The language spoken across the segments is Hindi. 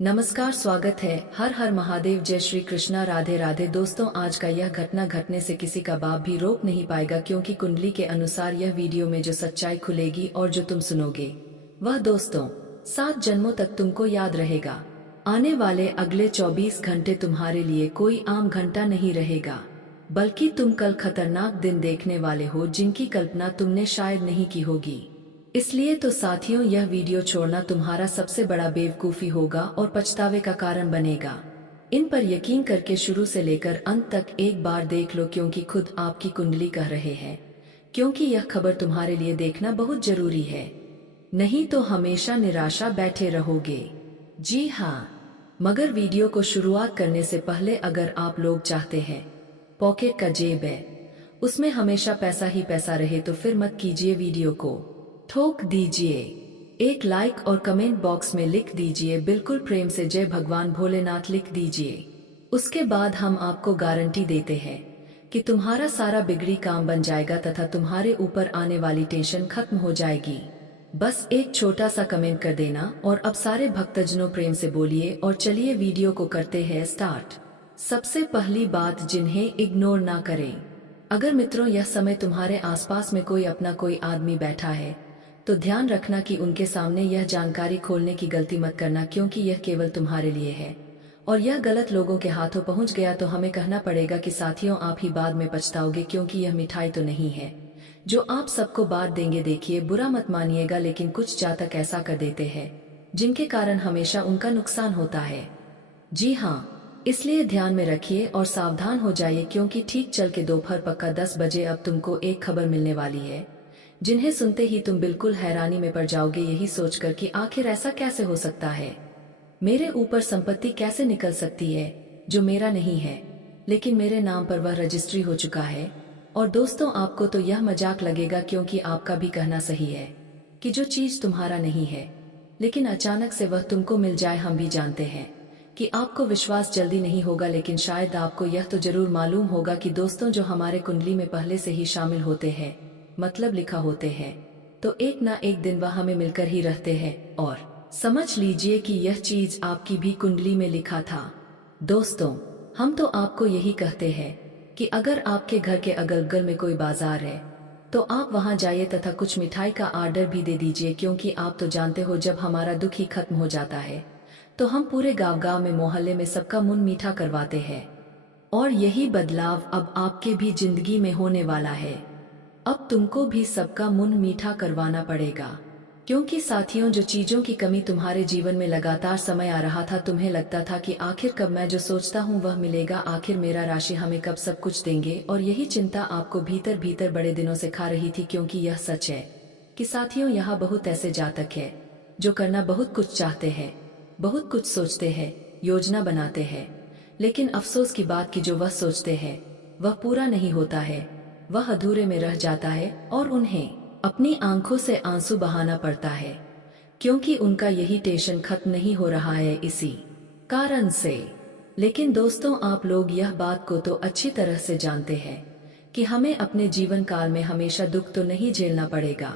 नमस्कार, स्वागत है। हर हर महादेव, जय श्री कृष्णा, राधे राधे। दोस्तों, आज का यह घटना घटने से किसी का बाप भी रोक नहीं पाएगा, क्योंकि कुंडली के अनुसार यह वीडियो में जो सच्चाई खुलेगी और जो तुम सुनोगे वह दोस्तों 7 जन्मों तक तुमको याद रहेगा। आने वाले अगले 24 घंटे तुम्हारे लिए कोई आम घंटा नहीं रहेगा, बल्कि तुम कल खतरनाक दिन देखने वाले हो जिनकी कल्पना तुमने शायद नहीं की होगी। इसलिए तो साथियों, यह वीडियो छोड़ना तुम्हारा सबसे बड़ा बेवकूफी होगा और पछतावे का कारण बनेगा। इन पर यकीन करके शुरू से लेकर अंत तक एक बार देख लो, क्योंकि खुद आपकी कुंडली कह रहे हैं, क्योंकि यह खबर तुम्हारे लिए देखना बहुत जरूरी है। नहीं तो हमेशा निराशा बैठे रहोगे। जी हाँ, मगर वीडियो को शुरुआत करने से पहले अगर आप लोग चाहते हैं पॉकेट का जेब है उसमें हमेशा पैसा ही पैसा रहे, तो फिर मत कीजिए, वीडियो को ठोक दीजिए। एक लाइक और कमेंट बॉक्स में लिख दीजिए बिल्कुल प्रेम से, जय भगवान भोलेनाथ लिख दीजिए। उसके बाद हम आपको गारंटी देते हैं कि तुम्हारा सारा बिगड़ी काम बन जाएगा तथा तुम्हारे ऊपर आने वाली टेंशन खत्म हो जाएगी। बस एक छोटा सा कमेंट कर देना। और अब सारे भक्तजनों प्रेम से बोलिए और चलिए वीडियो को करते हैं स्टार्ट। सबसे पहली बात, जिन्हें इग्नोर ना करें। अगर मित्रों यह समय तुम्हारे आसपास में कोई अपना कोई आदमी बैठा है तो ध्यान रखना कि उनके सामने यह जानकारी खोलने की गलती मत करना, क्योंकि यह केवल तुम्हारे लिए है। और यह गलत लोगों के हाथों पहुंच गया तो हमें कहना पड़ेगा कि साथियों, आप ही बाद में पछताओगे, क्योंकि यह मिठाई तो नहीं है जो आप सबको बांट देंगे। देखिए, बुरा मत मानिएगा, लेकिन कुछ जातक ऐसा कर देते हैं जिनके कारण हमेशा उनका नुकसान होता है। जी हाँ, इसलिए ध्यान में रखिए और सावधान हो जाइए, क्योंकि ठीक चल के दोपहर पक्का 10 बजे अब तुमको एक खबर मिलने वाली है जिन्हें सुनते ही तुम बिल्कुल हैरानी में पड़ जाओगे, यही सोचकर कि आखिर ऐसा कैसे हो सकता है, मेरे ऊपर संपत्ति कैसे निकल सकती है जो मेरा नहीं है, लेकिन मेरे नाम पर वह रजिस्ट्री हो चुका है। और दोस्तों, आपको तो यह मजाक लगेगा, क्योंकि आपका भी कहना सही है कि जो चीज तुम्हारा नहीं है लेकिन अचानक से वह तुमको मिल जाए। हम भी जानते हैं कि आपको विश्वास जल्दी नहीं होगा, लेकिन शायद आपको यह तो जरूर मालूम होगा कि दोस्तों, जो हमारे कुंडली में पहले से ही शामिल होते हैं, मतलब लिखा होते हैं, तो एक ना एक दिन वह हमें मिलकर ही रहते हैं। और समझ लीजिए कि यह चीज आपकी भी कुंडली में लिखा था। दोस्तों, हम तो आपको यही कहते हैं कि अगर आपके घर के अगल बगल में कोई बाजार है तो आप वहां जाइए तथा कुछ मिठाई का ऑर्डर भी दे दीजिए, क्योंकि आप तो जानते हो, जब हमारा दुख ही खत्म हो जाता है तो हम पूरे गांव गांव में, मोहल्ले में सबका मुंह मीठा करवाते हैं। और यही बदलाव अब आपके भी जिंदगी में होने वाला है। अब तुमको भी सबका मुंह मीठा करवाना पड़ेगा, क्योंकि साथियों, जो चीजों की कमी तुम्हारे जीवन में लगातार समय आ रहा था, तुम्हें लगता था कि आखिर कब मैं जो सोचता हूँ वह मिलेगा, आखिर मेरा राशि हमें कब सब कुछ देंगे, और यही चिंता आपको भीतर भीतर बड़े दिनों से खा रही थी। क्योंकि यह सच है कि साथियों, यहाँ बहुत ऐसे जातक है जो करना बहुत कुछ चाहते हैं, बहुत कुछ सोचते हैं, योजना बनाते हैं, लेकिन अफसोस की बात कि जो वह सोचते हैं वह पूरा नहीं होता है, वह अधूरे में रह जाता है और उन्हें अपनी आंखों से आंसू बहाना पड़ता है, क्योंकि उनका यही टेंशन खत्म नहीं हो रहा है इसी कारण से। लेकिन दोस्तों, आप लोग यह बात को तो अच्छी तरह से जानते हैं कि हमें अपने जीवन काल में हमेशा दुख तो नहीं झेलना पड़ेगा।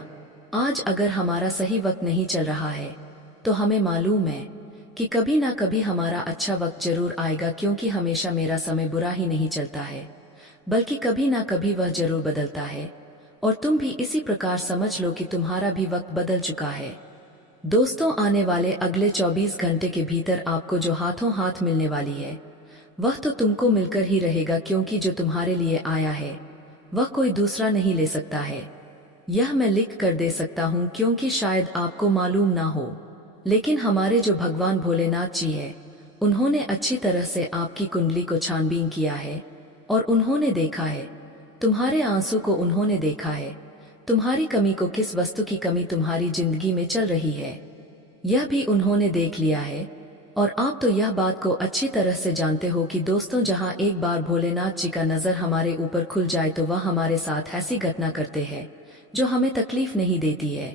आज अगर हमारा सही वक्त नहीं चल रहा है तो हमें मालूम है कि कभी ना कभी हमारा अच्छा वक्त जरूर आएगा, क्योंकि हमेशा मेरा समय बुरा ही नहीं चलता है, बल्कि कभी ना कभी वह जरूर बदलता है। और तुम भी इसी प्रकार समझ लो कि तुम्हारा भी वक्त बदल चुका है। दोस्तों, आने वाले अगले 24 घंटे के भीतर आपको जो हाथों हाथ मिलने वाली है वह तो तुमको मिलकर ही रहेगा, क्योंकि जो तुम्हारे लिए आया है वह कोई दूसरा नहीं ले सकता है। यह मैं लिख कर दे सकता हूँ, क्योंकि शायद आपको मालूम ना हो, लेकिन हमारे जो भगवान भोलेनाथ जी है, उन्होंने अच्छी तरह से आपकी कुंडली को छानबीन किया है और उन्होंने देखा है तुम्हारे आंसू को, उन्होंने देखा है तुम्हारी कमी को, किस वस्तु की कमी तुम्हारी जिंदगी में चल रही है, यह भी उन्होंने देख लिया है। और आप तो यह बात को अच्छी तरह से जानते हो कि दोस्तों, जहां एक बार भोलेनाथ जी का नजर हमारे ऊपर खुल जाए तो वह हमारे साथ ऐसी घटना करते हैं जो हमें तकलीफ नहीं देती है,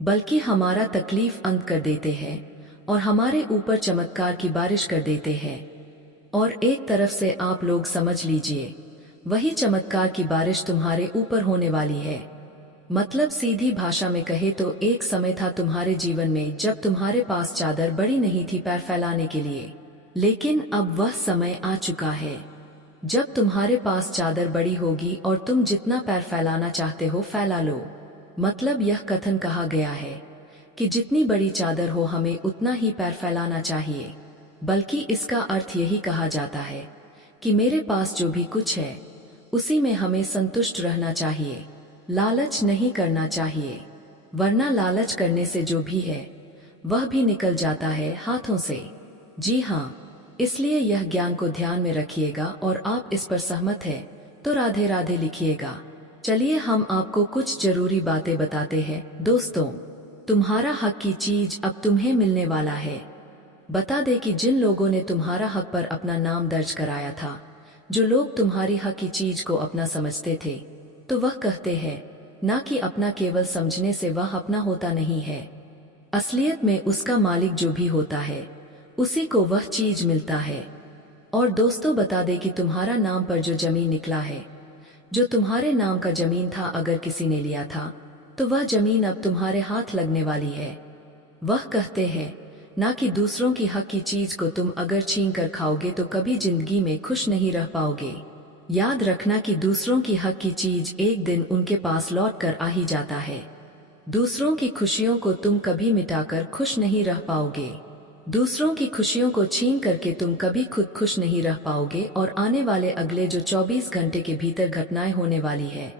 बल्कि हमारा तकलीफ अंत कर देते हैं और हमारे ऊपर चमत्कार की बारिश कर देते हैं। और एक तरफ से आप लोग समझ लीजिए, वही चमत्कार की बारिश तुम्हारे ऊपर होने वाली है। मतलब सीधी भाषा में कहे तो एक समय था तुम्हारे जीवन में जब तुम्हारे पास चादर बड़ी नहीं थी पैर फैलाने के लिए, लेकिन अब वह समय आ चुका है जब तुम्हारे पास चादर बड़ी होगी और तुम जितना पैर फैलाना चाहते हो फैला लो। मतलब यह कथन कहा गया है कि जितनी बड़ी चादर हो हमें उतना ही पैर फैलाना चाहिए, बल्कि इसका अर्थ यही कहा जाता है कि मेरे पास जो भी कुछ है उसी में हमें संतुष्ट रहना चाहिए, लालच नहीं करना चाहिए, वरना लालच करने से जो भी है वह भी निकल जाता है हाथों से। जी हाँ, इसलिए यह ज्ञान को ध्यान में रखिएगा और आप इस पर सहमत है तो राधे राधे लिखिएगा। चलिए हम आपको कुछ जरूरी बातें बताते हैं। दोस्तों, तुम्हारा हक की चीज अब तुम्हें मिलने वाला है। बता दे कि जिन लोगों ने तुम्हारा हक पर अपना नाम दर्ज कराया था, जो लोग तुम्हारी हक की चीज को अपना समझते थे, तो वह कहते हैं ना कि अपना केवल समझने से वह अपना होता नहीं है। असलियत में उसका मालिक जो भी होता है उसी को वह चीज मिलता है। और दोस्तों बता दे कि तुम्हारा नाम पर जो जमीन निकला है, जो तुम्हारे नाम का जमीन था, अगर किसी ने लिया था तो वह जमीन अब तुम्हारे हाथ लगने वाली है। वह कहते हैं ना कि दूसरों की हक की चीज को तुम अगर छीन कर खाओगे तो कभी जिंदगी में खुश नहीं रह पाओगे। याद रखना कि दूसरों की हक की चीज एक दिन उनके पास लौट कर आ ही जाता है। दूसरों की खुशियों को तुम कभी मिटाकर खुश नहीं रह पाओगे। दूसरों की खुशियों को छीन करके तुम कभी खुद खुश नहीं रह पाओगे। और आने वाले अगले जो 24 घंटे के भीतर घटनाएं होने वाली है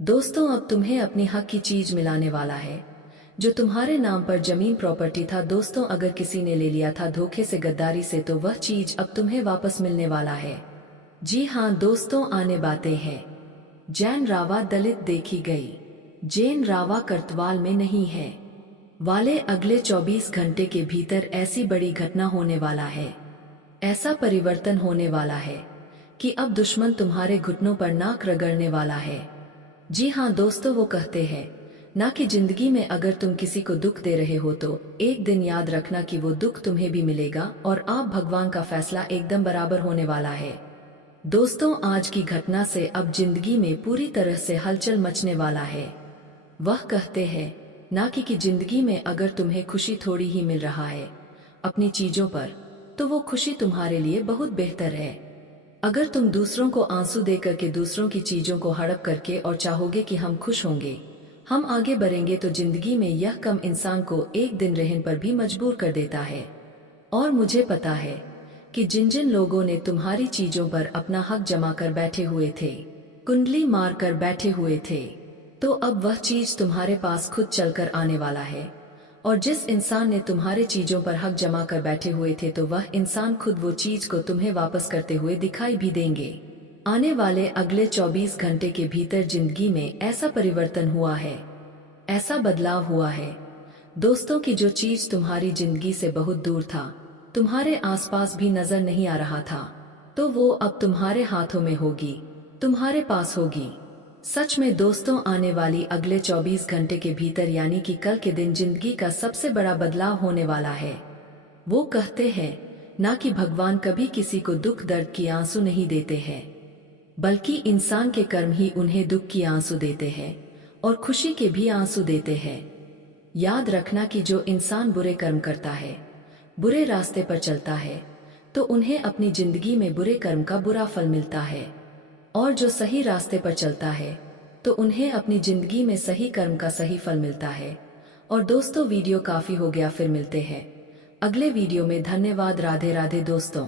दोस्तों, अब तुम्हें अपनी हक की चीज मिलाने वाला है। जो तुम्हारे नाम पर जमीन प्रॉपर्टी था दोस्तों, अगर किसी ने ले लिया था धोखे से, गद्दारी से, तो वह चीज अब तुम्हें वापस मिलने वाला है। जी हाँ दोस्तों, आने बातें हैं। जैन रावा दलित देखी गई, जैन रावा करतवाल में नहीं है वाले अगले 24 घंटे के भीतर ऐसी बड़ी घटना होने वाला है, ऐसा परिवर्तन होने वाला है कि अब दुश्मन तुम्हारे घुटनों पर नाक रगड़ने वाला है। जी हाँ दोस्तों, वो कहते हैं ना कि जिंदगी में अगर तुम किसी को दुख दे रहे हो तो एक दिन याद रखना कि वो दुख तुम्हें भी मिलेगा और आप भगवान का फैसला एकदम बराबर होने वाला है। दोस्तों, आज की घटना से अब जिंदगी में पूरी तरह से हलचल मचने वाला है। वह कहते हैं ना कि जिंदगी में अगर तुम्हें खुशी थोड़ी ही मिल रहा है अपनी चीजों पर, तो वो खुशी तुम्हारे लिए बहुत बेहतर है। अगर तुम दूसरों को आंसू दे करके, दूसरों की चीजों को हड़प करके और चाहोगे कि हम खुश होंगे, हम आगे बढ़ेंगे, तो जिंदगी में यह कम इंसान को एक दिन रहने पर भी मजबूर कर देता है। और मुझे पता है कि जिन जिन लोगों ने तुम्हारी चीजों पर अपना हक जमा कर बैठे हुए थे, कुंडली मार कर बैठे हुए थे, तो अब वह चीज तुम्हारे पास खुद चलकर आने वाला है। और जिस इंसान ने तुम्हारे चीजों पर हक जमा कर बैठे हुए थे, तो वह इंसान खुद वो चीज को तुम्हें वापस करते हुए दिखाई भी देंगे। आने वाले अगले 24 घंटे के भीतर जिंदगी में ऐसा परिवर्तन हुआ है, ऐसा बदलाव हुआ है दोस्तों कि जो चीज तुम्हारी जिंदगी से बहुत दूर था, तुम्हारे आसपास भी नजर नहीं आ रहा था, तो वो अब तुम्हारे हाथों में होगी, तुम्हारे पास होगी। सच में दोस्तों, आने वाली अगले 24 घंटे के भीतर यानी कि कल के दिन जिंदगी का सबसे बड़ा बदलाव होने वाला है। वो कहते हैं ना कि भगवान कभी किसी को दुख दर्द की आंसू नहीं देते हैं, बल्कि इंसान के कर्म ही उन्हें दुख की आंसू देते हैं और खुशी के भी आंसू देते हैं। याद रखना कि जो इंसान बुरे कर्म करता है, बुरे रास्ते पर चलता है, तो उन्हें अपनी जिंदगी में बुरे कर्म का बुरा फल मिलता है, और जो सही रास्ते पर चलता है तो उन्हें अपनी जिंदगी में सही कर्म का सही फल मिलता है। और दोस्तों, वीडियो काफी हो गया, फिर मिलते हैं अगले वीडियो में। धन्यवाद। राधे राधे दोस्तों।